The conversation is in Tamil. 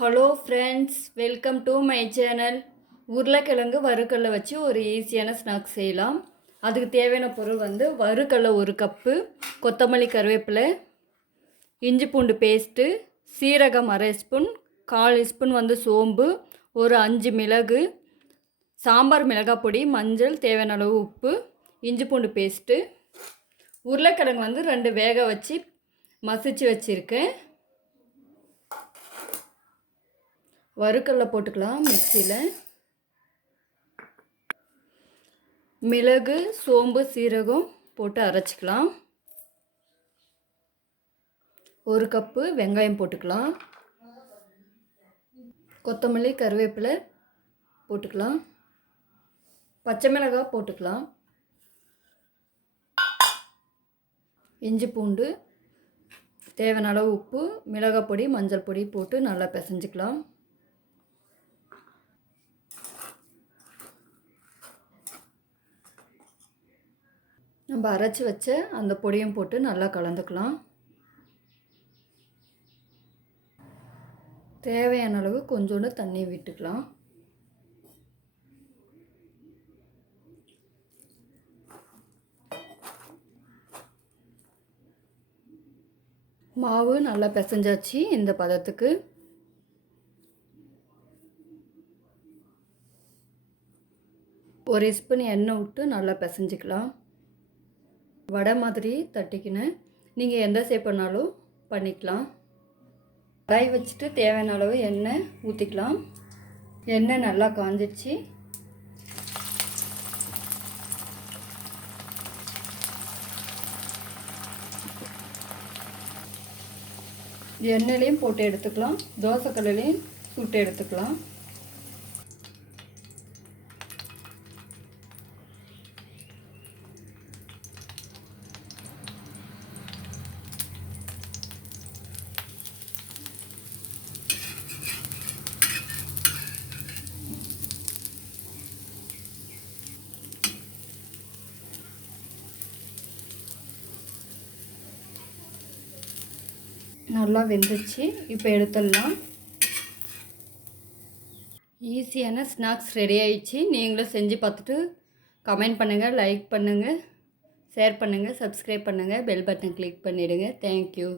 Hello friends, welcome to my channel. உருளைக்கிழங்கு வறுக்கல்ல வச்சு ஒரு ஈஸியான ஸ்நாக்ஸ் செய்யலாம். அதுக்கு தேவையான பொருள் வறுக்கல்ல 1 கப்பு, கொத்தமல்லி கருவேப்பிலை, இஞ்சி பூண்டு பேஸ்ட்டு, சீரகம் 1/2 ஸ்பூன், 1/4 ஸ்பூன் சோம்பு, ஒரு 5 மிளகு, சாம்பார் மிளகாய் பொடி, மஞ்சள், தேவையான அளவு உப்பு, இஞ்சி பூண்டு பேஸ்ட்டு. உருளைக்கிழங்கு 2 வேக வச்சு மசிச்சு வச்சுருக்கேன். வறுக்கல்ல போட்டுக்கலாம். மிக்சியில் மிளகு, சோம்பு, சீரகம் போட்டு அரைச்சிக்கலாம். 1 கப்பு வெங்காயம் போட்டுக்கலாம். கொத்தமல்லி கருவேப்பிலை போட்டுக்கலாம். பச்சை மிளகாய் போட்டுக்கலாம். இஞ்சி பூண்டு, தேவையான அளவு உப்பு, மிளகாய் பொடி, மஞ்சள் பொடி போட்டு நல்லா பிசைஞ்சிக்கலாம். நம்ம அரைச்சி வச்ச அந்த பொடியும் போட்டு நல்லா கலந்துக்கலாம். தேவையான அளவு கொஞ்சோண்டு தண்ணி விட்டுக்கலாம். மாவு நல்லா பிசைஞ்சாச்சு. இந்த பதத்துக்கு ஒரு ஸ்பூன் எண்ணெய் விட்டு நல்லா பிசைஞ்சிக்கலாம். வடை மாதிரி தட்டிக்கினேன். நீங்கள் எந்த ஷேப் பண்ணாலும் பண்ணிக்கலாம். கடாய் வச்சுட்டு தேவையான அளவு எண்ணெய் ஊற்றிக்கலாம். எண்ணெய் நல்லா காஞ்சிடுச்சு. எண்ணெயிலையும் போட்டு எடுத்துக்கலாம். தோசைக்கல்லையும் சுட்டு எடுத்துக்கலாம். நல்லா வெந்துச்சு. இப்போ எடுத்துடலாம். ஈஸியான ஸ்நாக்ஸ் ரெடி ஆயிடுச்சு. நீங்களும் செஞ்சு பார்த்துட்டு கமெண்ட் பண்ணுங்கள், லைக் பண்ணுங்கள், ஷேர் பண்ணுங்கள், சப்ஸ்கிரைப் பண்ணுங்கள், பெல் பட்டன் கிளிக் பண்ணிவிடுங்க. தேங்க்யூ.